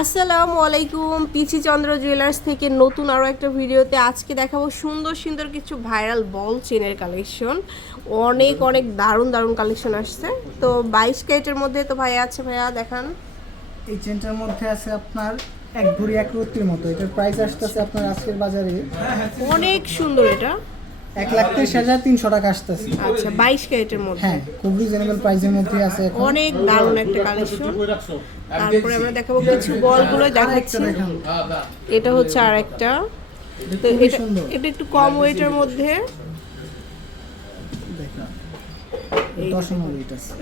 আসসালামু আলাইকুম পিচি চন্দ্র জুয়েলার্স থেকে নতুন আরও একটা ভিডিওতে আজকে দেখাবো সুন্দর সুন্দর কিছু ভাইরাল বল চেনের কালেকশন। অনেক অনেক দারুণ দারুণ কালেকশন আসছে। তো বাইশ ক্যারেটের মধ্যে তো ভাইয়া আছে ভাইয়া দেখান। এই চেনটার মধ্যে আছে আপনার এক ভরি এক রত্রির মতো। এটার প্রাইস আসতেছে আপনার আজকের বাজারে। অনেক সুন্দর এটা। এক লাখ তেইশ হাজার তিনশো টাকা আসতেছে। আচ্ছা বাইশ ক্যারেটের মধ্যে? হ্যাঁ খুব রিজনেবল প্রাইসের মধ্যে আছে অনেক দারুণ একটা কালেকশন তারপরে আমরা দেখাবো কিছু বলগুলো দেখাচ্ছি। এটা হচ্ছে আর একটা। এটা একটু কম ওয়েটের মধ্যে দেখুন দশ নম্বর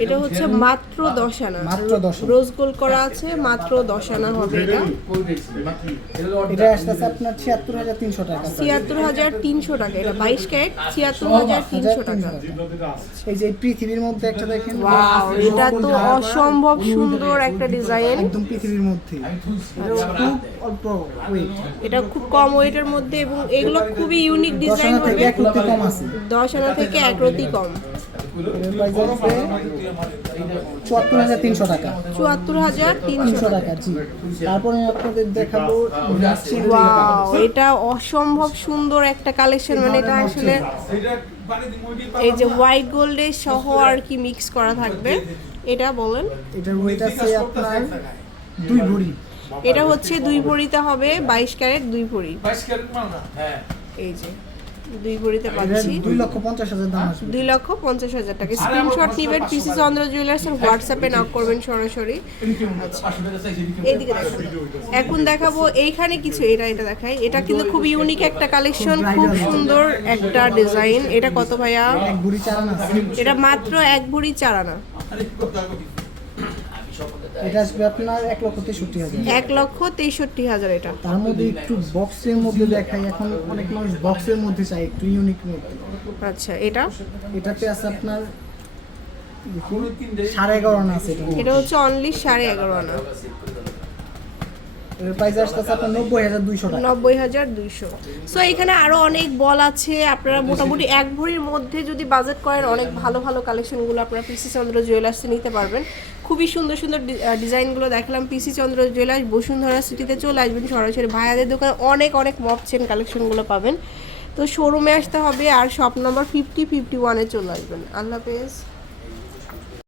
এটা হচ্ছে মাত্র দশ আনা। মাত্র দশ রোজ গোল্ড করা আছে মাত্র দশ আনা হবে এটা। এটা আসতেছে আপনার ছিয়াত্তর হাজার তিনশো টাকা ছিয়াত্তর হাজার তিনশো টাকা এটা বাইশ ক্যারেট ছিয়াত্তর হাজার তিনশো টাকা। এই যে পৃথিবীর মধ্যে একটা দেখেন। এটা তো অসম্ভব সুন্দর একটা ডিজাইন। একদম পৃথিবীর মধ্যে। খুব অল্প ওয়েট এটা খুব কম ওয়েটের মধ্যে এবং এগুলো খুবই ইউনিক ডিজাইন হবে। এক রত্রি কম আছে। দশ আনা থেকে এক রতি কম। চুয়াত্তর হাজার তিনশো টাকা। চুয়াত্তর হাজার তিনশো টাকা জি। তারপরে আপনাদের দেখাবো এটা অসম্ভব সুন্দর একটা কালেকশন মানে এটা আসলে এই যে হোয়াইট গোল্ডের সহ আর কি মিক্স করা থাকবে। এটা বলেন। এটার ওয়েট আছে আপনার দুই ভরি। এটা হচ্ছে দুই ভরিতে হবে বাইশ ক্যারেট দুই ভরি। এই যে। দুই ভরিতে পাচ্ছি। দুই লক্ষ পঞ্চাশ হাজার দাম আসবে। দুই লক্ষ পঞ্চাশ হাজার টাকা। স্ক্রিনশট নেবেন পিসি চন্দ্র জুয়েলার্স এর হোয়াটসঅ্যাপে নক করবেন সরাসরি। আচ্ছা। এইদিকে এখন দেখাবো এইখানে কিছু এটা এটা দেখাই। এটা কিন্তু খুব ইউনিক একটা কালেকশন খুব সুন্দর একটা ডিজাইন এটা কত ভাইয়া? চারান এটা মাত্র এক ভরি চার আনা এটা আসবে আপনার এক লক্ষ তেষট্টি হাজার। এক লক্ষ তেষট্টি হাজার এটা। তার মধ্যে একটু বক্সের মধ্যে দেখাই এখন অনেক মানুষ বক্সের মধ্যে চাই একটু ইউনিক মধ্যে আচ্ছা এটা? এটাতে আছে আপনার সাড়ে এগারো আনা আছে এটা। হচ্ছে অনলি সাড়ে এগারো আনা। প্রাইস আসতেছে আপনার নব্বই হাজার দুইশো নব্বই হাজার দুইশো। সো এখানে আরও অনেক বল আছে। আপনারা মোটামুটি এক ভরির মধ্যে যদি বাজেট করেন অনেক ভালো ভালো কালেকশনগুলো আপনারা পিসি চন্দ্র জুয়েলার্সে নিতে পারবেন। খুবই সুন্দর সুন্দর ডিজাইনগুলো দেখলাম। পিসি চন্দ্র জুয়েলার্স বসুন্ধরা সিটিতে চলে আসবেন সরাসরি। ভাইয়াদের দোকানে অনেক অনেক মপ চেন কালেকশনগুলো পাবেন। তো শোরুমে আসতে হবে আর শপ নম্বর ফিফটি ফিফটি ওয়ানে চলে আসবেন। আল্লাহ হাফেজ।